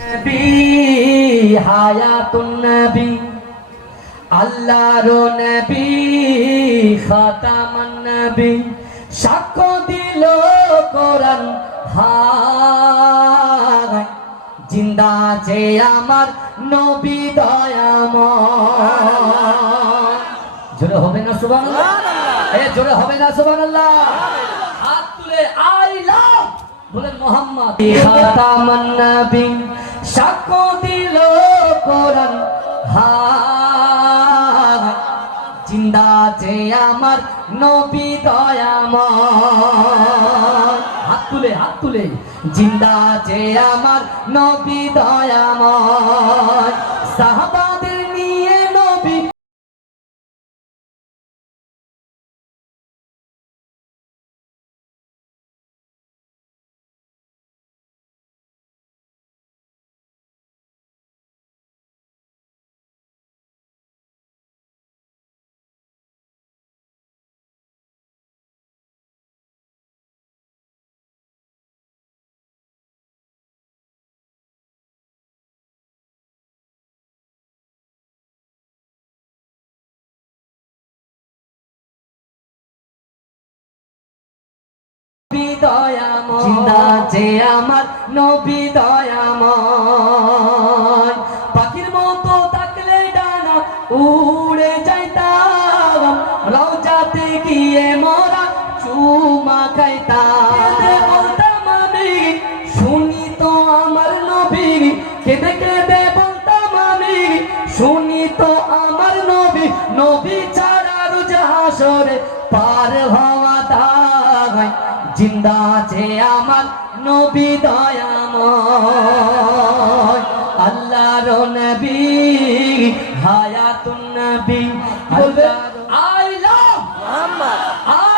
নবী হায়াতুন নবী আল্লাহর নবী খাতামান নবী সাক্ষ্য দিল কোরআন হায়। জিন্দা যে আমার নবী দয়াময়। জোরে হবে না সুবহানাল্লাহ? এ জোরে হবে না সুবহানাল্লাহ? হাত তুলে আই লাভ বলেন মোহাম্মদ। খাতামান নবী সাক্ষ্য দিল কোরআন। জিন্দা যে আমার নবী দয়াম হাত তুলে হাত তুলে। জিন্দা যে আমার নবী দয়াম সাহাবাদের জিন্দা যে আমার নবী দয়াময়। পাখির মতো থাকলে ডানা উড়ে যাইতাম। রওজাতে গিয়ে মোরা চুমা খাইতাম। বলতাম আমি শুনি তো আমার নবী। কেঁদে কেঁদে বলতাম আমি শুনি তো আমার নবী। নবী ছাড়া রোজ হাসরে পার হওয়া দায় জিন্দা আছে আমার নবী দয়াময়। আল্লাহর নবী হায়াতুন নবী। আই লাভ আই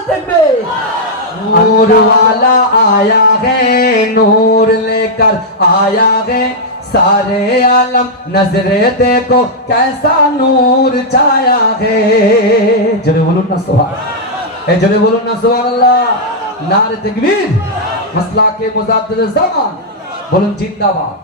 নারে দেখবে नूर वाला आया है नूर लेकर आया है सारे आलम नजरे देखो कैसा नूर छाया है জোরে বলুন না সুবহান এই জোরে বলুন না সুবহানাল্লাহ নারে তাকবীর মাসলা কে মুজাদ্দিদ জামান বলুন জিন্দাবাদ